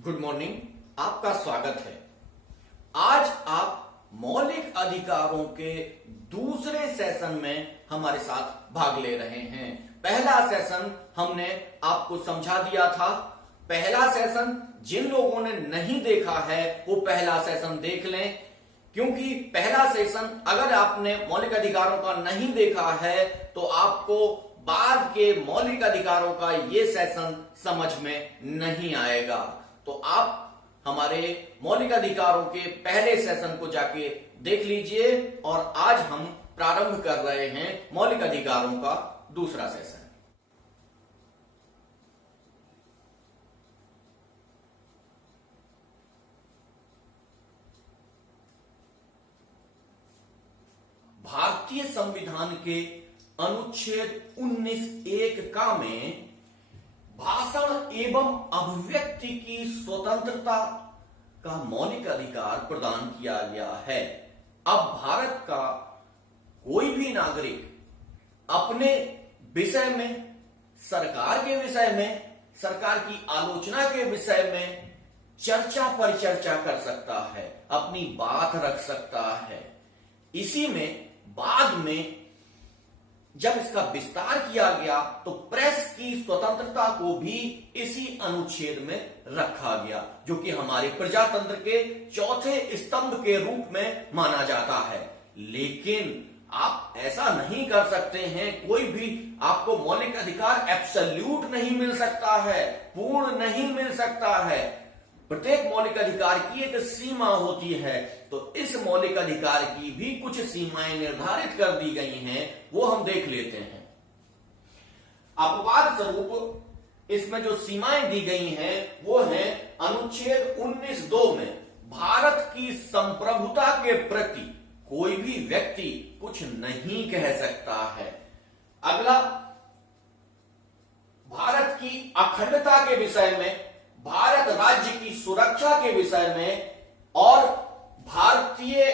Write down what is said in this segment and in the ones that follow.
Good morning. आपका स्वागत है। आज आप मौलिक अधिकारों के दूसरे सेशन में हमारे साथ भाग ले रहे हैं। पहला सेशन हमने आपको समझा दिया था। पहला सेशन जिन लोगों ने नहीं देखा है वो पहला सेशन देख लें, क्योंकि पहला सेशन अगर आपने मौलिक अधिकारों का नहीं देखा है तो आपको बाद के मौलिक अधिकारों का ये सेशन समझ में नहीं आएगा। तो आप हमारे मौलिक अधिकारों के पहले सेशन को जाके देख लीजिए और आज हम प्रारंभ कर रहे हैं मौलिक अधिकारों का दूसरा सेशन। भारतीय संविधान के अनुच्छेद 19(1) का में भाषण एवं अभिव्यक्ति की स्वतंत्रता का मौलिक अधिकार प्रदान किया गया है। अब भारत का कोई भी नागरिक अपने विषय में, सरकार के विषय में, सरकार की आलोचना के विषय में चर्चा परिचर्चा कर सकता है, अपनी बात रख सकता है। इसी में बाद में जब इसका विस्तार किया गया तो प्रेस की स्वतंत्रता को भी इसी अनुच्छेद में रखा गया, जो कि हमारे प्रजातंत्र के चौथे स्तंभ के रूप में माना जाता है। लेकिन आप ऐसा नहीं कर सकते हैं, कोई भी आपको मौलिक अधिकार एब्सोल्यूट नहीं मिल सकता है, पूर्ण नहीं मिल सकता है। प्रत्येक मौलिक अधिकार की एक सीमा होती है, तो इस मौलिक अधिकार की भी कुछ सीमाएं निर्धारित कर दी गई हैं, वो हम देख लेते हैं। अपवाद स्वरूप इसमें जो सीमाएं दी गई हैं वो है अनुच्छेद 19(2) में भारत की संप्रभुता के प्रति कोई भी व्यक्ति कुछ नहीं कह सकता है। अगला, भारत की अखंडता के विषय में, भारत राज्य की सुरक्षा के विषय में और भारतीय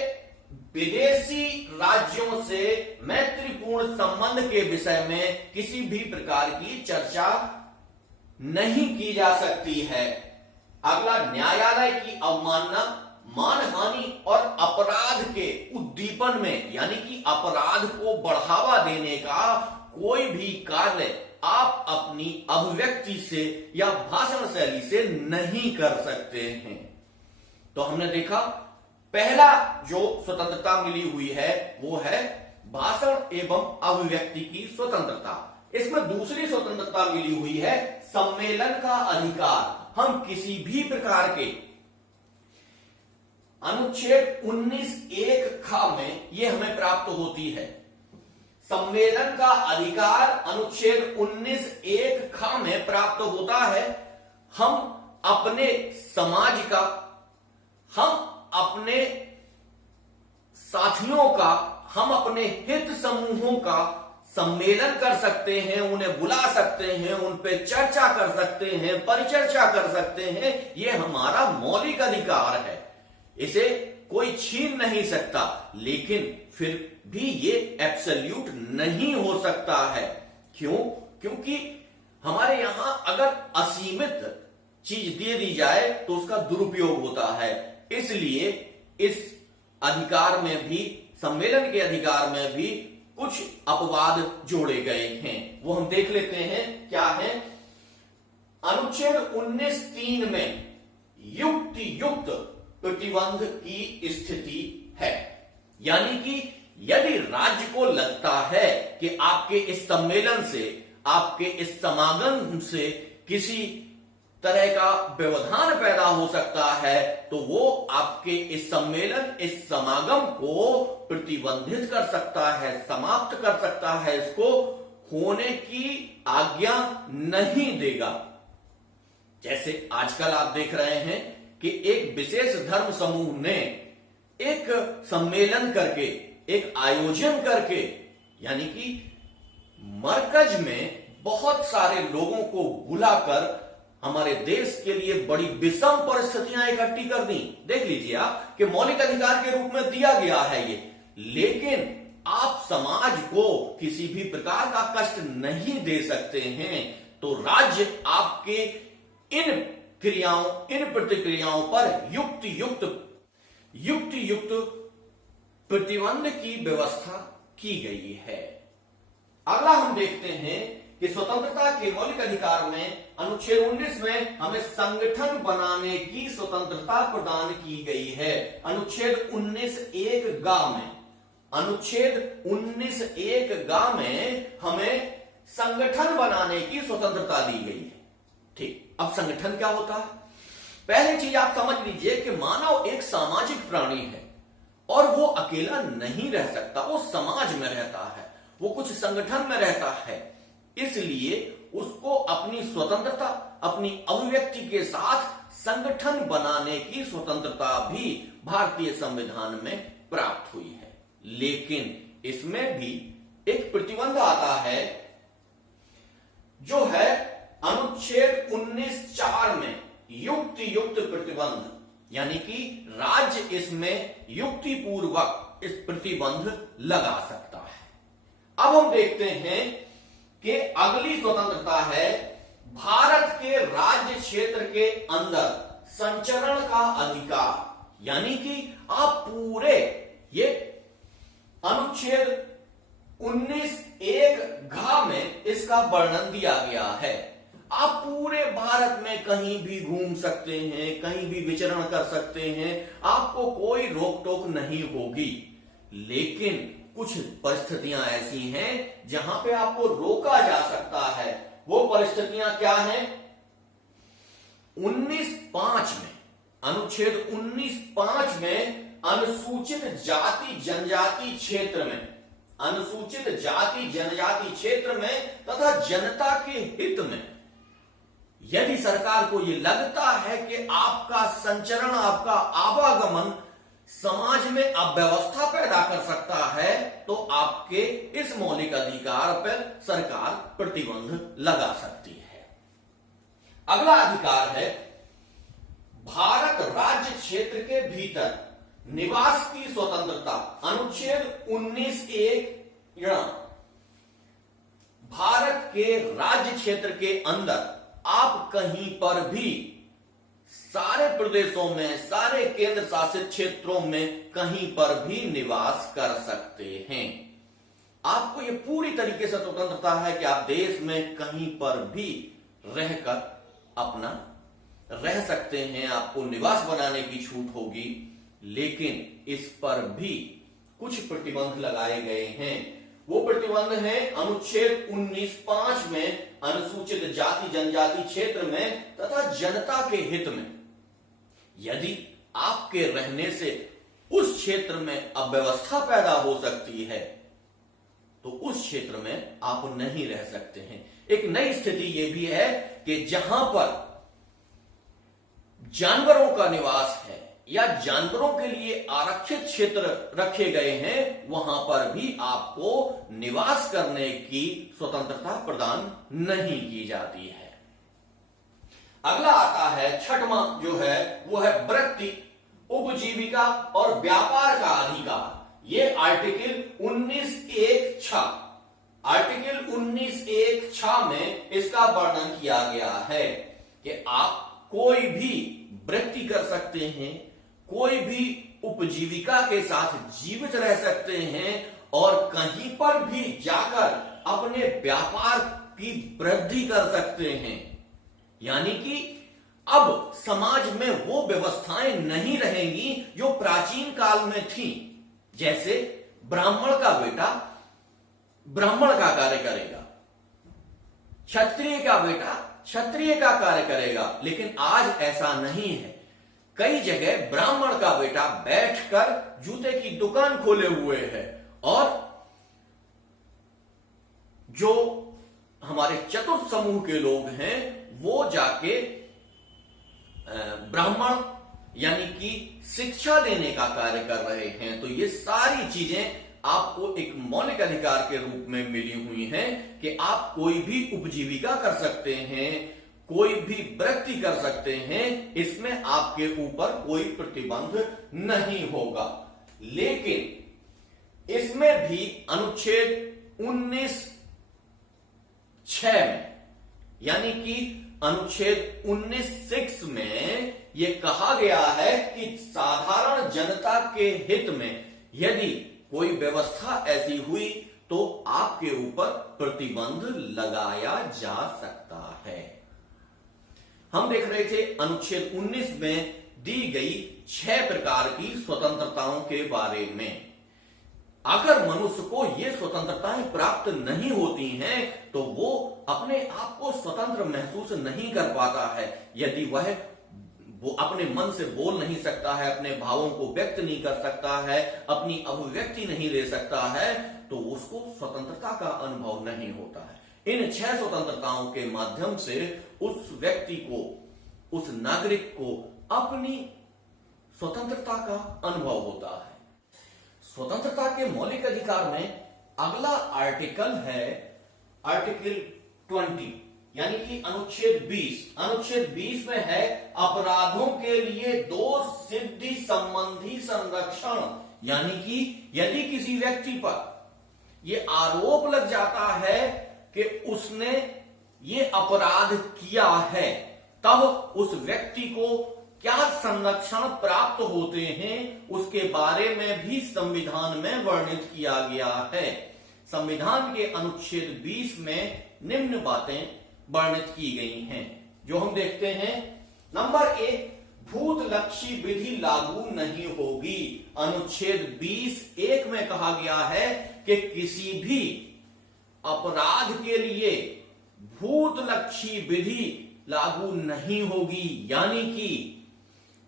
विदेशी राज्यों से मैत्रीपूर्ण संबंध के विषय में किसी भी प्रकार की चर्चा नहीं की जा सकती है। अगला, न्यायालय की अवमानना, मानहानि और अपराध के उद्दीपन में, यानी कि अपराध को बढ़ावा देने का कोई भी कार्य आप अपनी अभिव्यक्ति से या भाषण शैली से नहीं कर सकते हैं। तो हमने देखा पहला जो स्वतंत्रता मिली हुई है वो है भाषण एवं अभिव्यक्ति की स्वतंत्रता। इसमें दूसरी स्वतंत्रता मिली हुई है सम्मेलन का अधिकार। हम किसी भी प्रकार के अनुच्छेद 19(1) ख में ये हमें प्राप्त होती है। सम्मेलन का अधिकार अनुच्छेद 19(1) ख में प्राप्त होता है। हम अपने समाज का, हम अपने साथियों का, हम अपने हित समूहों का सम्मेलन कर सकते हैं, उन्हें बुला सकते हैं, उन पे चर्चा कर सकते हैं, परिचर्चा कर सकते हैं। यह हमारा मौलिक अधिकार है, इसे कोई छीन नहीं सकता। लेकिन फिर भी ये एब्सोल्यूट नहीं हो सकता है। क्यों? क्योंकि हमारे यहां अगर असीमित चीज दे दी जाए तो उसका दुरुपयोग होता है। इसलिए इस अधिकार में भी, सम्मेलन के अधिकार में भी कुछ अपवाद जोड़े गए हैं, वो हम देख लेते हैं। क्या है? अनुच्छेद 19(3) में युक्ति युक्त प्रतिबंध की स्थिति है, यानी कि यदि राज्य को लगता है कि आपके इस सम्मेलन से, आपके इस समागम से किसी तरह का व्यवधान पैदा हो सकता है, तो वो आपके इस सम्मेलन, इस समागम को प्रतिबंधित कर सकता है, समाप्त कर सकता है, इसको होने की आज्ञा नहीं देगा। जैसे आजकल आप देख रहे हैं कि एक विशेष धर्म समूह ने एक सम्मेलन करके, एक आयोजन करके, यानी कि मरकज में बहुत सारे लोगों को बुलाकर हमारे देश के लिए बड़ी विषम परिस्थितियां इकट्ठी कर दी। देख लीजिए आप कि मौलिक अधिकार के रूप में दिया गया है ये, लेकिन आप समाज को किसी भी प्रकार का कष्ट नहीं दे सकते हैं। तो राज्य आपके इन इन प्रतिक्रियाओं पर युक्त प्रतिबंध की व्यवस्था की गई है। अगला हम देखते हैं कि स्वतंत्रता के मौलिक अधिकार में अनुच्छेद 19 में हमें संगठन बनाने की स्वतंत्रता प्रदान की गई है। अनुच्छेद 19(1) में हमें संगठन बनाने की स्वतंत्रता दी गई है। ठीक, अब संगठन क्या होता है? पहली चीज आप समझ लीजिए कि मानव एक सामाजिक प्राणी है और वो अकेला नहीं रह सकता, वो समाज में रहता है, वो कुछ संगठन में रहता है। इसलिए उसको अपनी स्वतंत्रता, अपनी अभिव्यक्ति के साथ संगठन बनाने की स्वतंत्रता भी भारतीय संविधान में प्राप्त हुई है। लेकिन इसमें भी एक प्रतिबंध आता है, जो है अनुच्छेद 19(4) में युक्त प्रतिबंध, यानी कि राज्य इसमें युक्तिपूर्वक इस प्रतिबंध लगा सकता है। अब हम देखते हैं कि अगली स्वतंत्रता है भारत के राज्य क्षेत्र के अंदर संचरण का अधिकार, यानी कि आप पूरे, ये अनुच्छेद 19(1) में इसका वर्णन दिया गया है। आप पूरे भारत में कहीं भी घूम सकते हैं, कहीं भी विचरण कर सकते हैं, आपको कोई रोक टोक नहीं होगी। लेकिन कुछ परिस्थितियां ऐसी हैं जहां पे आपको रोका जा सकता है। वो परिस्थितियां क्या हैं? 19(5) में, अनुच्छेद 19(5) में अनुसूचित जाति जनजाति क्षेत्र में तथा जनता के हित में, यदि सरकार को यह लगता है कि आपका संचरण, आपका आवागमन समाज में अव्यवस्था पैदा कर सकता है, तो आपके इस मौलिक अधिकार पर सरकार प्रतिबंध लगा सकती है। अगला अधिकार है भारत राज्य क्षेत्र के भीतर निवास की स्वतंत्रता। अनुच्छेद 19(1) भारत के राज्य क्षेत्र के अंदर आप कहीं पर भी, सारे प्रदेशों में, सारे केंद्र शासित क्षेत्रों में कहीं पर भी निवास कर सकते हैं। आपको यह पूरी तरीके से स्वतंत्रता है कि आप देश में कहीं पर भी रहकर अपना रह सकते हैं, आपको निवास बनाने की छूट होगी। लेकिन इस पर भी कुछ प्रतिबंध लगाए गए हैं। वो प्रतिबंध है अनुच्छेद 19(5) में अनुसूचित जाति जनजाति क्षेत्र में तथा जनता के हित में। यदि आपके रहने से उस क्षेत्र में अव्यवस्था पैदा हो सकती है, तो उस क्षेत्र में आप नहीं रह सकते हैं। एक नई स्थिति यह भी है कि जहां पर जानवरों का निवास है या जानवरों के लिए आरक्षित क्षेत्र रखे गए हैं, वहां पर भी आपको निवास करने की स्वतंत्रता प्रदान नहीं की जाती है। अगला आता है, छठवां जो है वो है वृत्ति, उपजीविका और व्यापार का अधिकार। ये आर्टिकल 19(1) में इसका वर्णन किया गया है कि आप कोई भी वृत्ति कर सकते हैं, कोई भी उपजीविका के साथ जीवित रह सकते हैं और कहीं पर भी जाकर अपने व्यापार की वृद्धि कर सकते हैं। यानी कि अब समाज में वो व्यवस्थाएं नहीं रहेंगी जो प्राचीन काल में थी। जैसे ब्राह्मण का बेटा ब्राह्मण का कार्य करेगा, क्षत्रिय का बेटा क्षत्रिय का कार्य करेगा। लेकिन आज ऐसा नहीं है। कई जगह ब्राह्मण का बेटा बैठकर जूते की दुकान खोले हुए है और जो हमारे चतुर्थ समूह के लोग हैं वो जाके ब्राह्मण यानी कि शिक्षा देने का कार्य कर रहे हैं। तो ये सारी चीजें आपको एक मौलिक अधिकार के रूप में मिली हुई हैं कि आप कोई भी उपजीविका कर सकते हैं, कोई भी वृत्ति कर सकते हैं, इसमें आपके ऊपर कोई प्रतिबंध नहीं होगा। लेकिन इसमें भी अनुच्छेद 19(6) में, यानी कि अनुच्छेद 19(6) में यह कहा गया है कि साधारण जनता के हित में यदि कोई व्यवस्था ऐसी हुई तो आपके ऊपर प्रतिबंध लगाया जा सकता है। हम देख रहे थे अनुच्छेद 19 में दी गई 6 प्रकार की स्वतंत्रताओं के बारे में। अगर मनुष्य को ये स्वतंत्रताएं प्राप्त नहीं होती हैं तो वो अपने आप को स्वतंत्र महसूस नहीं कर पाता है। यदि वो अपने मन से बोल नहीं सकता है, अपने भावों को व्यक्त नहीं कर सकता है, अपनी अभिव्यक्ति नहीं दे सकता है, तो उसको स्वतंत्रता का अनुभव नहीं होता है। इन 6 स्वतंत्रताओं के माध्यम से उस व्यक्ति को, उस नागरिक को अपनी स्वतंत्रता का अनुभव होता है। स्वतंत्रता के मौलिक अधिकार में अगला आर्टिकल है आर्टिकल 20, यानी कि अनुच्छेद 20। अनुच्छेद 20 में है अपराधों के लिए दोष सिद्धि संबंधी संरक्षण, यानी कि यदि किसी व्यक्ति पर यह आरोप लग जाता है कि उसने ये अपराध किया है, तब उस व्यक्ति को क्या संरक्षण प्राप्त होते हैं उसके बारे में भी संविधान में वर्णित किया गया है। संविधान के अनुच्छेद 20 में निम्न बातें वर्णित की गई हैं, जो हम देखते हैं। नंबर 1, भूतलक्षी विधि लागू नहीं होगी। अनुच्छेद 20(1) में कहा गया है कि किसी भी अपराध के लिए भूतलक्षी विधि लागू नहीं होगी, यानी कि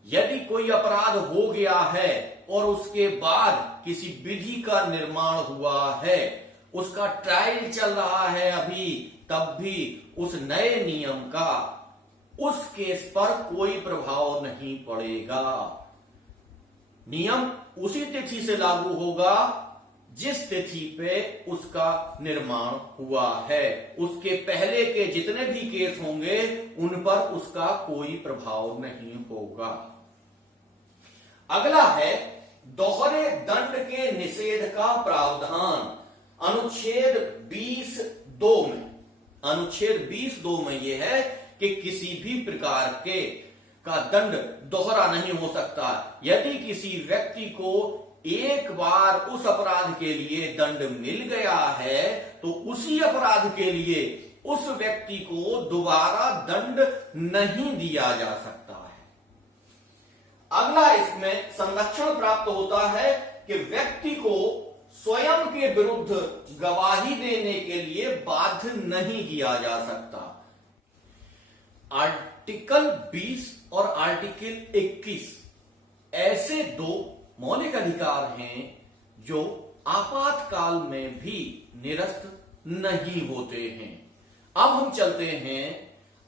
यदि कोई अपराध हो गया है और उसके बाद किसी विधि का निर्माण हुआ है, उसका ट्रायल चल रहा है अभी, तब भी उस नए नियम का उस केस पर कोई प्रभाव नहीं पड़ेगा। नियम उसी तिथि से लागू होगा जिस तिथि पे उसका निर्माण हुआ है। उसके पहले के जितने भी केस होंगे उन पर उसका कोई प्रभाव नहीं होगा। अगला है दोहरे दंड के निषेध का प्रावधान। अनुच्छेद 20(2) में, अनुच्छेद 20(2) में यह है कि किसी भी प्रकार के का दंड दोहरा नहीं हो सकता। यदि किसी व्यक्ति को एक बार उस अपराध के लिए दंड मिल गया है तो उसी अपराध के लिए उस व्यक्ति को दोबारा दंड नहीं दिया जा सकता है। अगला इसमें संरक्षण प्राप्त होता है कि व्यक्ति को स्वयं के विरुद्ध गवाही देने के लिए बाध्य नहीं किया जा सकता। आर्टिकल 20 और आर्टिकल 21 ऐसे 2 मौलिक अधिकार हैं जो आपातकाल में भी निरस्त नहीं होते हैं। अब हम चलते हैं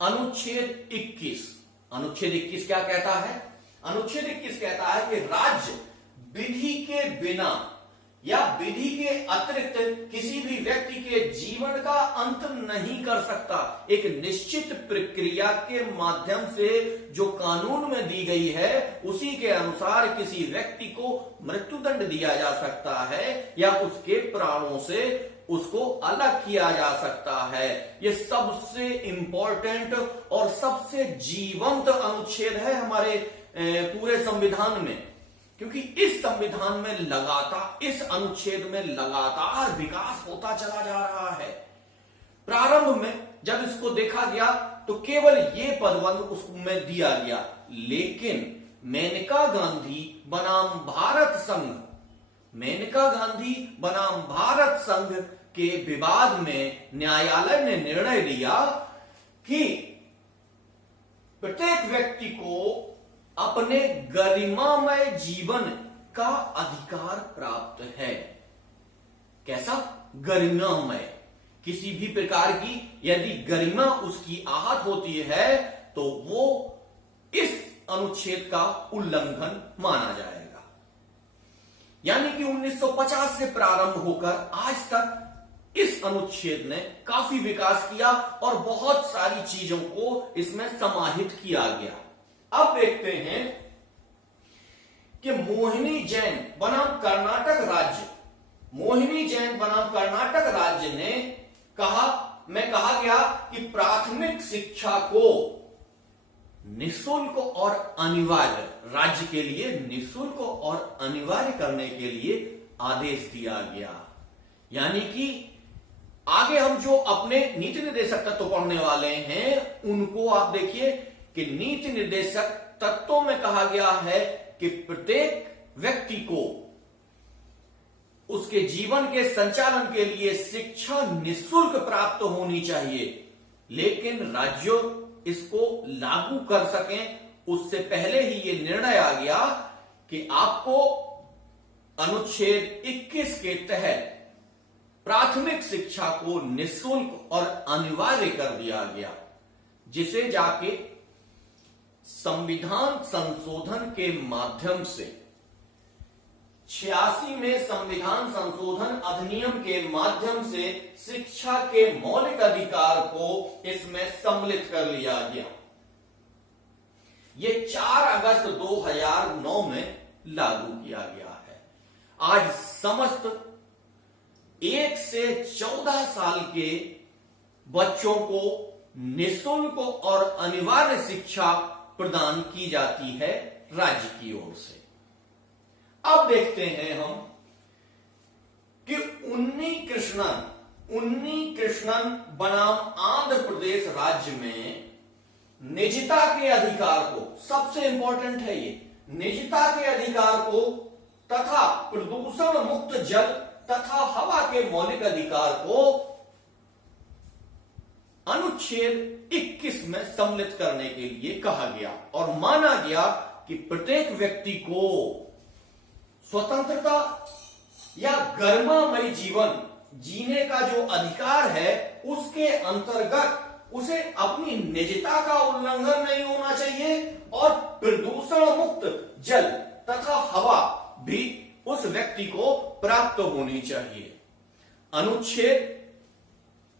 अनुच्छेद 21। अनुच्छेद 21 क्या कहता है? अनुच्छेद 21 कहता है कि राज्य विधि के बिना या विधि के अतिरिक्त किसी भी व्यक्ति के जीवन का अंत नहीं कर सकता। एक निश्चित प्रक्रिया के माध्यम से जो कानून में दी गई है उसी के अनुसार किसी व्यक्ति को मृत्युदंड दिया जा सकता है या उसके प्राणों से उसको अलग किया जा सकता है। ये सबसे इंपॉर्टेंट और सबसे जीवंत अनुच्छेद है हमारे पूरे संविधान में, क्योंकि इस संविधान में लगातार, इस अनुच्छेद में लगातार विकास होता चला जा रहा है। प्रारंभ में जब इसको देखा गया तो केवल ये पदबंध उसमें दिया गया, लेकिन मेनका गांधी बनाम भारत संघ, मेनका गांधी बनाम भारत संघ के विवाद में न्यायालय ने निर्णय दिया कि प्रत्येक व्यक्ति को अपने गरिमामय जीवन का अधिकार प्राप्त है। कैसा? गरिमामय। किसी भी प्रकार की यदि गरिमा उसकी आहत होती है तो वो इस अनुच्छेद का उल्लंघन माना जाएगा। यानी कि 1950 से प्रारंभ होकर आज तक इस अनुच्छेद ने काफी विकास किया और बहुत सारी चीजों को इसमें समाहित किया गया। अब देखते हैं कि मोहिनी जैन बनाम कर्नाटक राज्य, मोहिनी जैन बनाम कर्नाटक राज्य ने कहा, में कहा गया कि प्राथमिक शिक्षा को निःशुल्क और अनिवार्य, राज्य के लिए निःशुल्क और अनिवार्य करने के लिए आदेश दिया गया। यानी कि आगे हम जो अपने नीति निर्देशक तत्व पढ़ने वाले हैं उनको आप देखिए कि नीति निर्देशक तत्वों में कहा गया है कि प्रत्येक व्यक्ति को उसके जीवन के संचालन के लिए शिक्षा निःशुल्क प्राप्त होनी चाहिए, लेकिन राज्यों इसको लागू कर सकें उससे पहले ही यह निर्णय आ गया कि आपको अनुच्छेद 21 के तहत प्राथमिक शिक्षा को निःशुल्क और अनिवार्य कर दिया गया, जिसे जाके संविधान संशोधन के माध्यम से 86 में संविधान संशोधन अधिनियम के माध्यम से शिक्षा के मौलिक अधिकार को इसमें सम्मिलित कर लिया गया। यह 4 अगस्त 2009 में लागू किया गया है। आज समस्त 1 से 14 साल के बच्चों को निःशुल्क और अनिवार्य शिक्षा प्रदान की जाती है राज्य की ओर से। अब देखते हैं हम कि उन्नी कृष्णन बनाम आंध्र प्रदेश राज्य में निजता के अधिकार को, सबसे इंपॉर्टेंट है ये, निजता के अधिकार को तथा प्रदूषण मुक्त जल तथा हवा के मौलिक अधिकार को अनुच्छेद 21 में सम्मिलित करने के लिए कहा गया और माना गया कि प्रत्येक व्यक्ति को स्वतंत्रता या गरिमामय जीवन जीने का जो अधिकार है उसके अंतर्गत उसे अपनी निजता का उल्लंघन नहीं होना चाहिए और प्रदूषण मुक्त जल तथा हवा भी उस व्यक्ति को प्राप्त होनी चाहिए। अनुच्छेद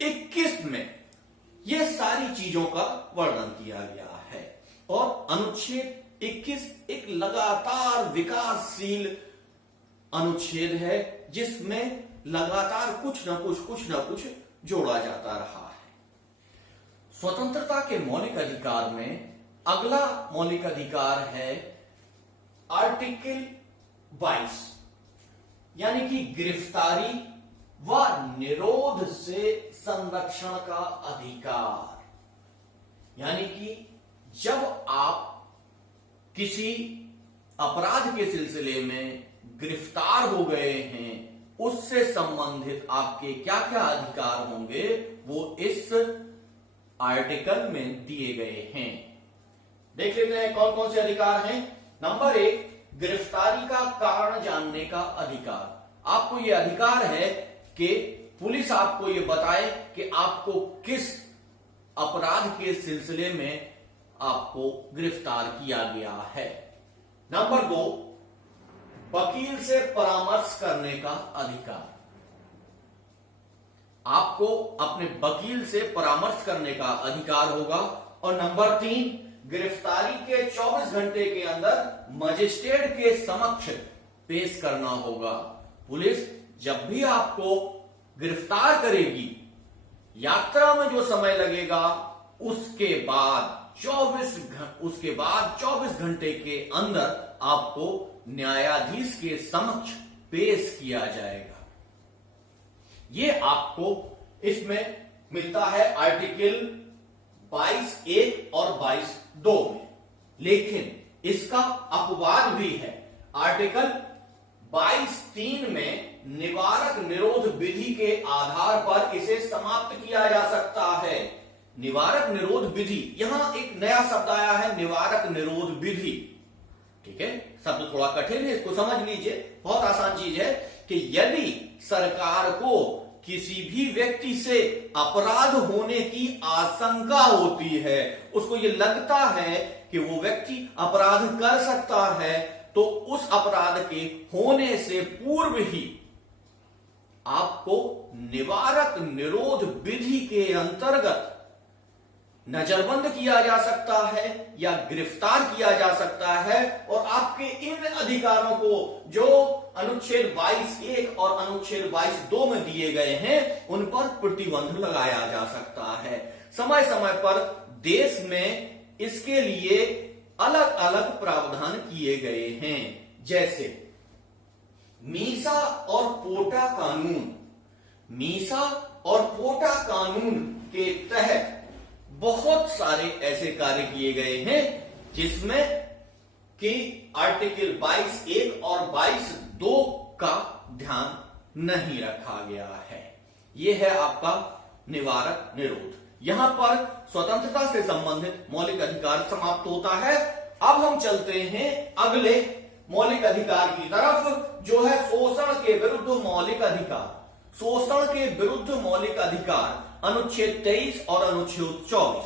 21 में यह सारी चीजों का वर्णन किया गया है और अनुच्छेद 21 एक लगातार विकासशील अनुच्छेद है जिसमें लगातार कुछ ना कुछ जोड़ा जाता रहा है। स्वतंत्रता के मौलिक अधिकार में अगला मौलिक अधिकार है आर्टिकल 22, यानी कि गिरफ्तारी व निरोध से संरक्षण का अधिकार। यानी कि जब आप किसी अपराध के सिलसिले में गिरफ्तार हो गए हैं, उससे संबंधित आपके क्या क्या अधिकार होंगे वो इस आर्टिकल में दिए गए हैं। देख लेते हैं कौन कौन से अधिकार हैं। नंबर 1, गिरफ्तारी का कारण जानने का अधिकार। आपको यह अधिकार है कि पुलिस आपको यह बताए कि आपको किस अपराध के सिलसिले में आपको गिरफ्तार किया गया है। नंबर 2, वकील से परामर्श करने का अधिकार। आपको अपने वकील से परामर्श करने का अधिकार होगा। और नंबर 3, गिरफ्तारी के 24 घंटे के अंदर मजिस्ट्रेट के समक्ष पेश करना होगा। पुलिस जब भी आपको गिरफ्तार करेगी, यात्रा में जो समय लगेगा उसके बाद 24 घंटे के अंदर आपको न्यायाधीश के समक्ष पेश किया जाएगा। ये आपको इसमें मिलता है आर्टिकल 22(1) और 22(2) में। लेकिन इसका अपवाद भी है। आर्टिकल 22(3) में निवारक निरोध विधि के आधार पर इसे समाप्त किया जा सकता है। निवारक निरोध विधि, यहां एक नया शब्द आया है, निवारक निरोध विधि। ठीक है, शब्द थोड़ा कठिन है, इसको समझ लीजिए। बहुत आसान चीज है कि यदि सरकार को किसी भी व्यक्ति से अपराध होने की आशंका होती है, उसको ये लगता है कि वो व्यक्ति अपराध कर सकता है, तो उस अपराध के होने से पूर्व ही आपको निवारक निरोध विधि के अंतर्गत नजरबंद किया जा सकता है या गिरफ्तार किया जा सकता है, और आपके इन अधिकारों को जो अनुच्छेद 22(1) और अनुच्छेद 22(2) में दिए गए हैं उन पर प्रतिबंध लगाया जा सकता है। समय समय पर देश में इसके लिए अलग अलग प्रावधान किए गए हैं, जैसे मीसा और पोटा कानून। मीसा और पोटा कानून के तहत बहुत सारे ऐसे कार्य किए गए हैं जिसमें कि आर्टिकल 22(1) और 22(2) का ध्यान नहीं रखा गया है। यह है आपका निवारक निरोध। यहां पर स्वतंत्रता से संबंधित मौलिक अधिकार समाप्त होता है। अब हम चलते हैं अगले मौलिक अधिकार की तरफ, जो है शोषण के विरुद्ध मौलिक अधिकार। शोषण के विरुद्ध मौलिक अधिकार अनुच्छेद 23 और अनुच्छेद 24।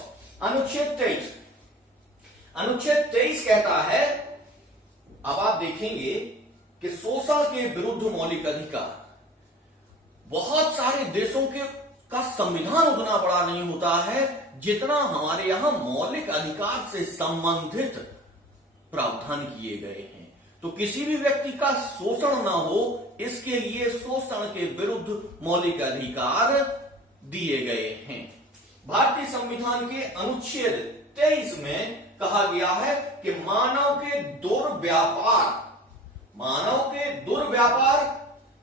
अनुच्छेद 23 कहता है, अब आप देखेंगे कि शोषण के विरुद्ध मौलिक अधिकार, बहुत सारे देशों के का संविधान उतना बड़ा नहीं होता है जितना हमारे यहां मौलिक अधिकार से संबंधित प्रावधान किए गए हैं। तो किसी भी व्यक्ति का शोषण ना हो, इसके लिए शोषण के विरुद्ध मौलिक अधिकार दिए गए हैं। भारतीय संविधान के अनुच्छेद 23 में कहा गया है कि मानव के दुर्व्यापार,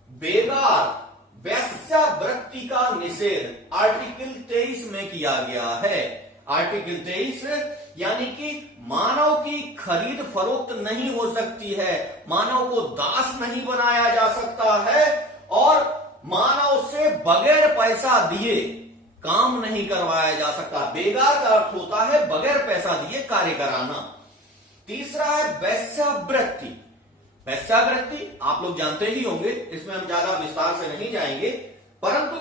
बेगार, वेश्यावृत्ति का निषेध आर्टिकल 23 में किया गया है। आर्टिकल 23 यानी कि मानव की खरीद फरोख्त नहीं हो सकती है, मानव को दास नहीं बनाया जा सकता है, और मानव से बगैर पैसा दिए काम नहीं करवाया जा सकता। बेगार का अर्थ होता है बगैर पैसा दिए कार्य कराना। तीसरा है वेश्यावृत्ति। वेश्यावृत्ति आप लोग जानते ही होंगे, इसमें हम ज्यादा विस्तार से नहीं जाएंगे, परंतु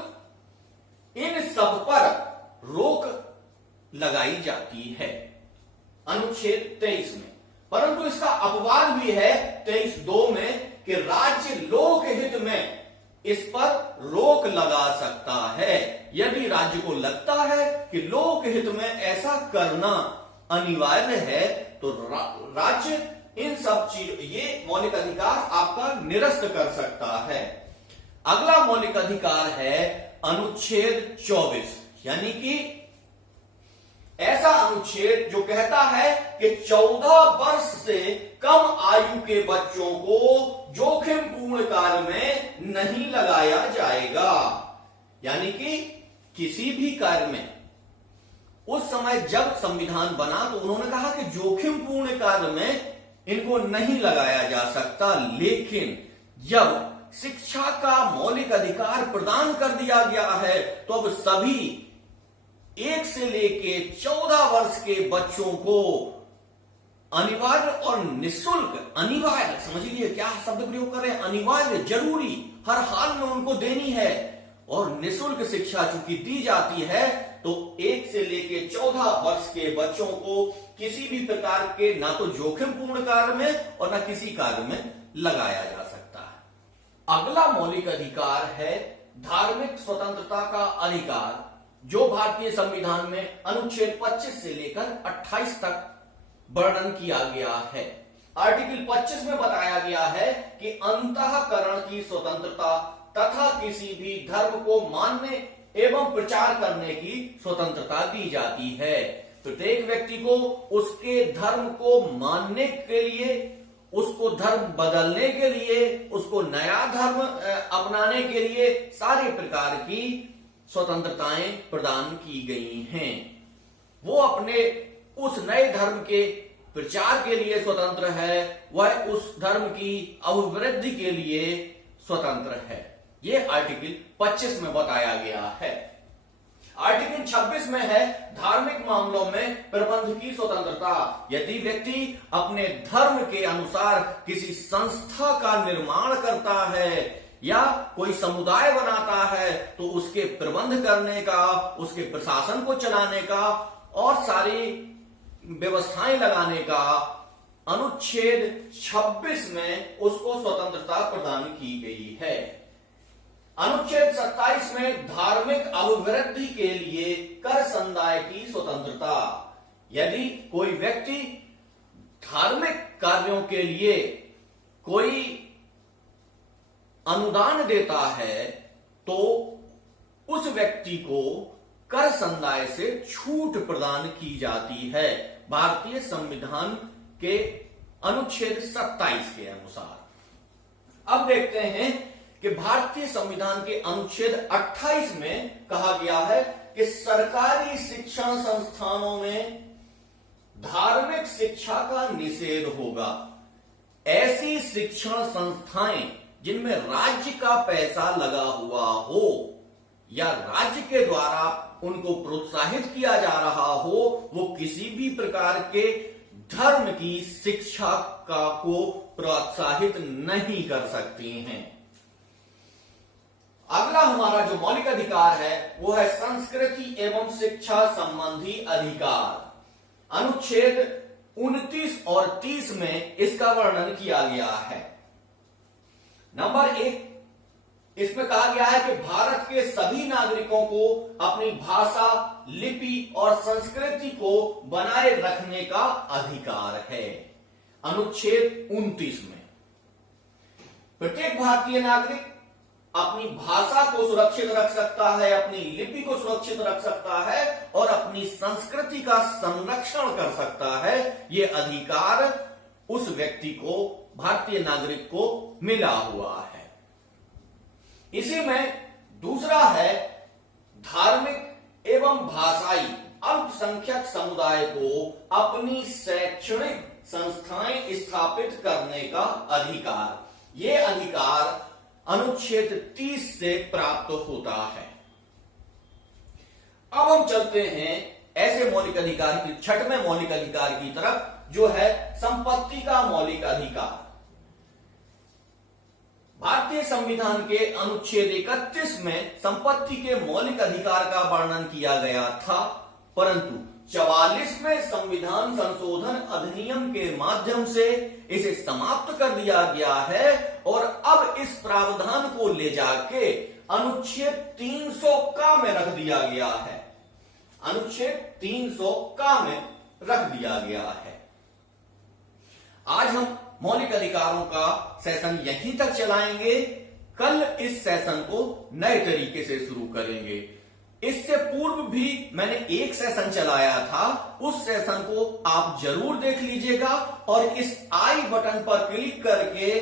इन सब पर रोक लगाई जाती है अनुच्छेद 23 में। परंतु इसका अपवाद भी है 23(2) में कि राज्य लोकहित में इस पर रोक लगा सकता है। यदि राज्य को लगता है कि लोकहित में ऐसा करना अनिवार्य है तो राज्य इन सब चीजों, ये मौलिक अधिकार आपका निरस्त कर सकता है। अगला मौलिक अधिकार है अनुच्छेद 24, यानी कि ऐसा अनुच्छेद जो कहता है कि 14 वर्ष से कम आयु के बच्चों को जोखिमपूर्ण कार्य में नहीं लगाया जाएगा। यानी कि किसी भी कार्य में, उस समय जब संविधान बना तो उन्होंने कहा कि जोखिमपूर्ण कार्य में इनको नहीं लगाया जा सकता, लेकिन जब शिक्षा का मौलिक अधिकार प्रदान कर दिया गया है तो अब सभी 1 से लेके 14 वर्ष के बच्चों को अनिवार्य और निःशुल्क, अनिवार्य समझ लीजिए क्या शब्द प्रयोग करें, अनिवार्य, जरूरी, हर हाल में उनको देनी है, और निःशुल्क शिक्षा चूंकि दी जाती है तो 1 से लेके 14 वर्ष के बच्चों को किसी भी प्रकार के ना तो जोखिमपूर्ण कार्य में और ना किसी कार्य में लगाया जा सकता है। अगला मौलिक अधिकार है धार्मिक स्वतंत्रता का अधिकार, जो भारतीय संविधान में अनुच्छेद 25 से लेकर 28 तक वर्णन किया गया है। आर्टिकल 25 में बताया गया है कि अंतःकरण की स्वतंत्रता तथा किसी भी धर्म को मानने एवं प्रचार करने की स्वतंत्रता दी जाती है। प्रत्येक व्यक्ति को उसके धर्म को मानने के लिए, उसको धर्म बदलने के लिए, उसको नया धर्म अपनाने के लिए सारे प्रकार की स्वतंत्रताएं प्रदान की गई हैं। वो अपने उस नए धर्म के प्रचार के लिए स्वतंत्र है, वह उस धर्म की अभिवृद्धि के लिए स्वतंत्र है। ये आर्टिकल 25 में बताया गया है। आर्टिकल 26 में है धार्मिक मामलों में प्रबंध की स्वतंत्रता। यदि व्यक्ति अपने धर्म के अनुसार किसी संस्था का निर्माण करता है या कोई समुदाय बनाता है तो उसके प्रबंध करने का, उसके प्रशासन को चलाने का और सारी व्यवस्थाएं लगाने का अनुच्छेद 26 में उसको स्वतंत्रता प्रदान की गई है। अनुच्छेद 27 में धार्मिक अभिवृद्धि के लिए कर संदाय की स्वतंत्रता। यदि कोई व्यक्ति धार्मिक कार्यों के लिए कोई अनुदान देता है तो उस व्यक्ति को कर संदाय से छूट प्रदान की जाती है, भारतीय संविधान के अनुच्छेद 27 के अनुसार। अब देखते हैं कि भारतीय संविधान के अनुच्छेद 28 में कहा गया है कि सरकारी शिक्षण संस्थानों में धार्मिक शिक्षा का निषेध होगा। ऐसी शिक्षण संस्थाएं जिनमें राज्य का पैसा लगा हुआ हो या राज्य के द्वारा उनको प्रोत्साहित किया जा रहा हो, वो किसी भी प्रकार के धर्म की शिक्षा को प्रोत्साहित नहीं कर सकती हैं। अगला हमारा जो मौलिक अधिकार है वो है संस्कृति एवं शिक्षा संबंधी अधिकार। अनुच्छेद 29 और 30 में इसका वर्णन किया गया है। नंबर 1, इसमें कहा गया है कि भारत के सभी नागरिकों को अपनी भाषा, लिपि और संस्कृति को बनाए रखने का अधिकार है। अनुच्छेद 29 में प्रत्येक भारतीय नागरिक अपनी भाषा को सुरक्षित रख सकता है, अपनी लिपि को सुरक्षित रख सकता है और अपनी संस्कृति का संरक्षण कर सकता है। यह अधिकार उस व्यक्ति को, भारतीय नागरिक को मिला हुआ है। इसी में दूसरा है धार्मिक एवं भाषाई अल्पसंख्यक समुदाय को अपनी शैक्षणिक संस्थाएं स्थापित करने का अधिकार। यह अधिकार अनुच्छेद 30 से प्राप्त होता है। अब हम चलते हैं ऐसे मौलिक अधिकार की 6वें मौलिक अधिकार की तरफ, जो है संपत्ति का मौलिक अधिकार। भारतीय संविधान के अनुच्छेद 31 में संपत्ति के मौलिक अधिकार का वर्णन किया गया था, परंतु 44वें संविधान संशोधन अधिनियम के माध्यम से इसे समाप्त कर दिया गया है और अब इस प्रावधान को ले जाके अनुच्छेद 300 का में रख दिया गया है। अनुच्छेद 300 का में रख दिया गया है। आज हम मौलिक अधिकारों का सेशन यहीं तक चलाएंगे। कल इस सेशन को नए तरीके से शुरू करेंगे। इससे पूर्व भी मैंने एक सेशन चलाया था, उस सेशन को आप जरूर देख लीजिएगा और इस आई बटन पर क्लिक करके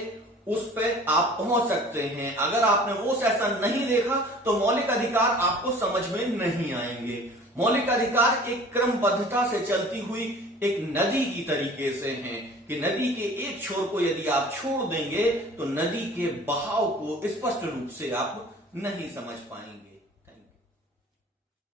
उस पर आप पहुंच सकते हैं। अगर आपने वो सेशन नहीं देखा तो मौलिक अधिकार आपको समझ में नहीं आएंगे। मौलिक अधिकार एक क्रमबद्धता से चलती हुई एक नदी की तरीके से हैं कि नदी के एक छोर को यदि आप छोड़ देंगे तो नदी के बहाव को स्पष्ट रूप से आप नहीं समझ पाएंगे।